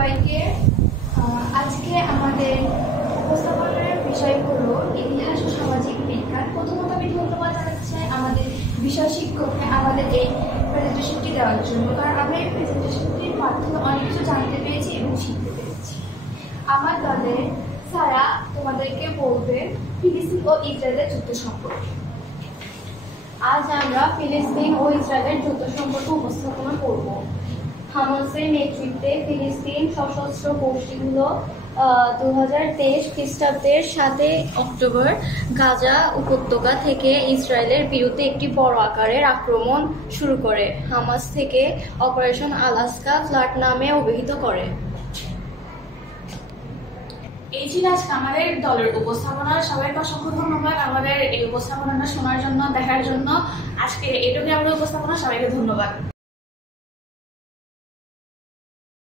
সবাইকে। আজকে আমাদের উপস্থাপনার বিষয় হলো ইতিহাস ও সামাজিক বিজ্ঞান। প্রথমত আমি ধন্যবাদ জানাচ্ছি আমাদের বিষয় শিক্ষককে আমাদের এই প্রেজেন্টেশনটি দেওয়ার জন্য, কারণ আমরা এই প্রেজেন্টেশনটির মাধ্যমে অনেক কিছু জানতে পেরেছি এবং শিখতে পেরেছি। আমার দলের সারা তোমাদেরকে বলবে ফিলিস্তিন ও ইসরায়েলের যুদ্ধ সম্পর্কে। আজ আমরা ফিলিস্তিন ও ইসরায়েলের যুদ্ধ সম্পর্কে উপস্থাপনা করব। হামাসের নেতৃত্বে ফিলিস্তিন সশস্ত্র গোষ্ঠীগুলো 2023 খ্রিস্টাব্দের 7 অক্টোবর গাজা উপত্যকা থেকে ইসরায়েলের বিরুদ্ধে একটি বড় আকারের আক্রমণ শুরু করে। হামাস থেকে অপারেশন আলাস্কা ফ্লাড নামে অভিহিত করে। এই ছিল আজকে আমাদের দলের উপস্থাপনা। সবাইকে অসংখ্য ধন্যবাদ আমাদের এই উপস্থাপনাটা শোনার জন্য, দেখার জন্য। আজকে এটুকুই আমাদের উপস্থাপনা। সবাইকে ধন্যবাদ।